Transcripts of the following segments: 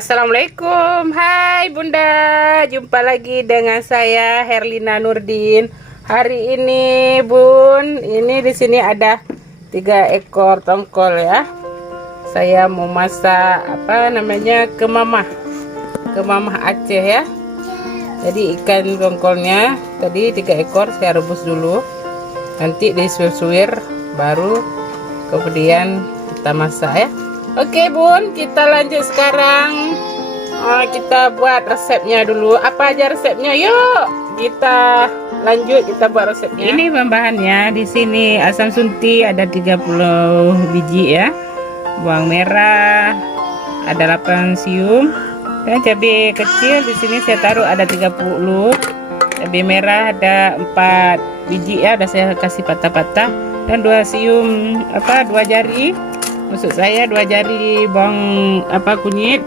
Assalamualaikum, hai Bunda, jumpa lagi dengan saya Herlina Nurdin. Hari ini Bun, ini di sini ada 3 ekor tongkol ya. Saya mau masak kemamah Aceh ya. Jadi ikan tongkolnya tadi 3 ekor saya rebus dulu, nanti disuir-suir baru kemudian kita masak ya. Oke Bun, kita lanjut sekarang. Kita buat resepnya dulu. Apa aja resepnya? Yuk, kita lanjut, kita buat resepnya. Ini bahan-bahannya. Di sini asam sunti ada 30 biji ya. Bawang merah ada 8 siung. Dan cabai kecil di sini saya taruh ada 30. Cabai merah ada 4 biji ya, udah saya kasih patah-patah. Dan 2 siung 2 jari. Maksud saya 2 jari bawang kunyit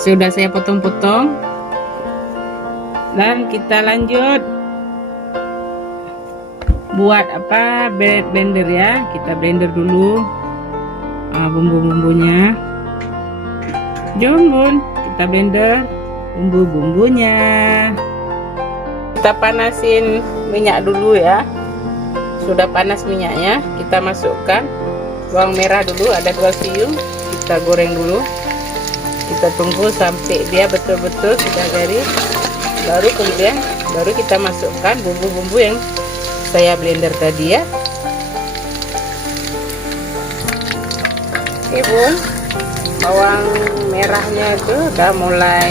sudah saya potong-potong. Dan kita lanjut buat blender ya. Kita blender dulu bumbu-bumbunya. Jom Bun, kita blender bumbu-bumbunya. Kita panasin minyak dulu ya. Sudah panas minyaknya, kita masukkan bawang merah dulu, ada 2 siung, kita goreng dulu. Kita tunggu sampai dia betul-betul sudah garing, baru kita masukkan bumbu-bumbu yang saya blender tadi ya. Oke Bun, bawang merahnya itu udah mulai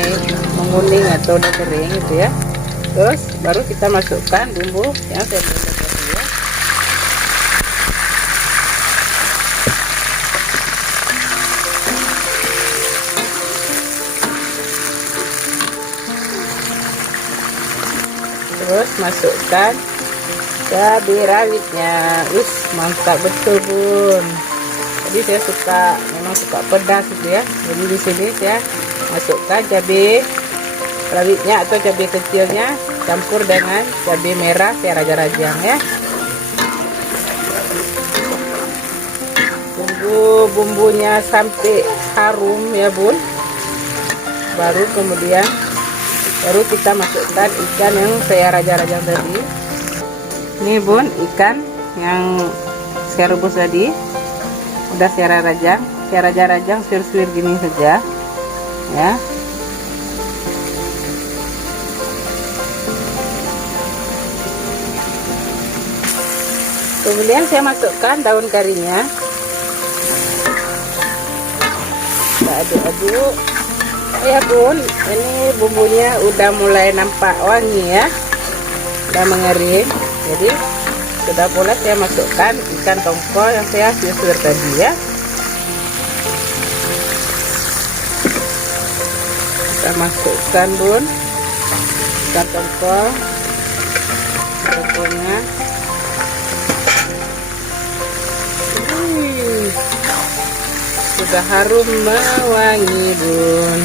menguning atau udah kering gitu ya. Terus baru kita masukkan bumbu yang saya blender tadi ya. Terus masukkan cabai rawitnya. Mantap betul Bun. Jadi saya memang suka pedas gitu ya. Jadi di sini saya masukkan cabai rawitnya atau cabai kecilnya campur dengan cabai merah, saya rajang-rajang ya. Tunggu bumbunya sampai harum ya Bun. Baru kita masukkan ikan yang saya rajang-rajang tadi. Ini Bun, ikan yang saya rebus tadi udah saya rajang, suir-suir gini saja ya. Kemudian saya masukkan daun karinya, kita aduk-aduk ya Bun. Ini bumbunya udah mulai nampak wangi ya, udah mengering. Jadi sudah pula saya masukkan ikan tongkol yang saya suir tadi ya. Kita masukkan Bun ikan tongkolnya. Sudah harum mewangi Bun.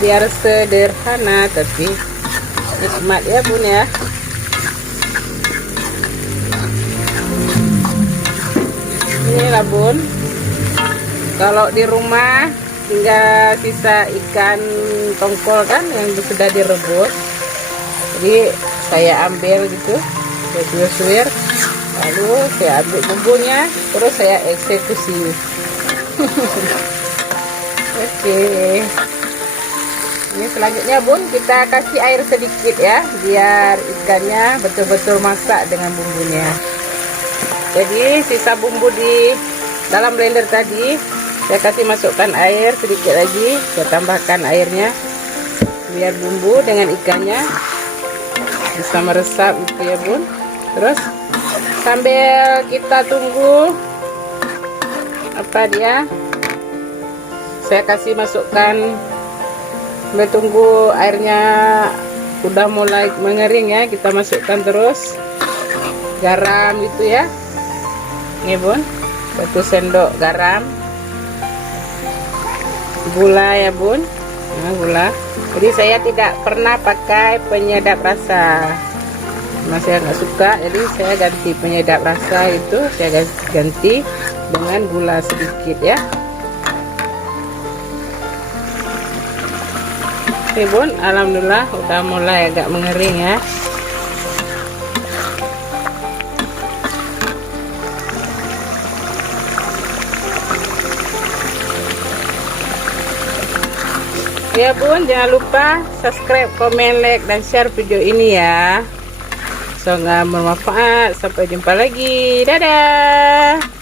Biar sederhana tapi nikmat ya Bun ya. Inilah Bun, kalau di rumah tinggal sisa ikan tongkol kan yang sudah direbus, jadi saya ambil gitu, saya suir-suir, lalu saya ambil bumbunya, terus saya eksekusi. Oke. Ini selanjutnya Bun, kita kasih air sedikit ya, biar ikannya betul-betul masak dengan bumbunya. Jadi sisa bumbu di dalam blender tadi saya kasih masukkan air sedikit lagi, saya tambahkan airnya biar bumbu dengan ikannya bisa meresap gitu ya Bun. Terus sambil kita tunggu saya kasih masukkan, tunggu airnya udah mulai mengering ya, kita masukkan terus garam gitu ya. Ini Bun, 1 sendok garam, gula ya Bun. Nah, gula. Jadi saya tidak pernah pakai penyedap rasa. Mas saya nggak suka, jadi saya ganti penyedap rasa itu, saya ganti dengan gula sedikit ya. Oke bun, alhamdulillah udah mulai agak mengering ya. Ya bun, jangan lupa subscribe, komen, like, dan share video ini ya. Semoga bermanfaat. Sampai jumpa lagi. Dadah.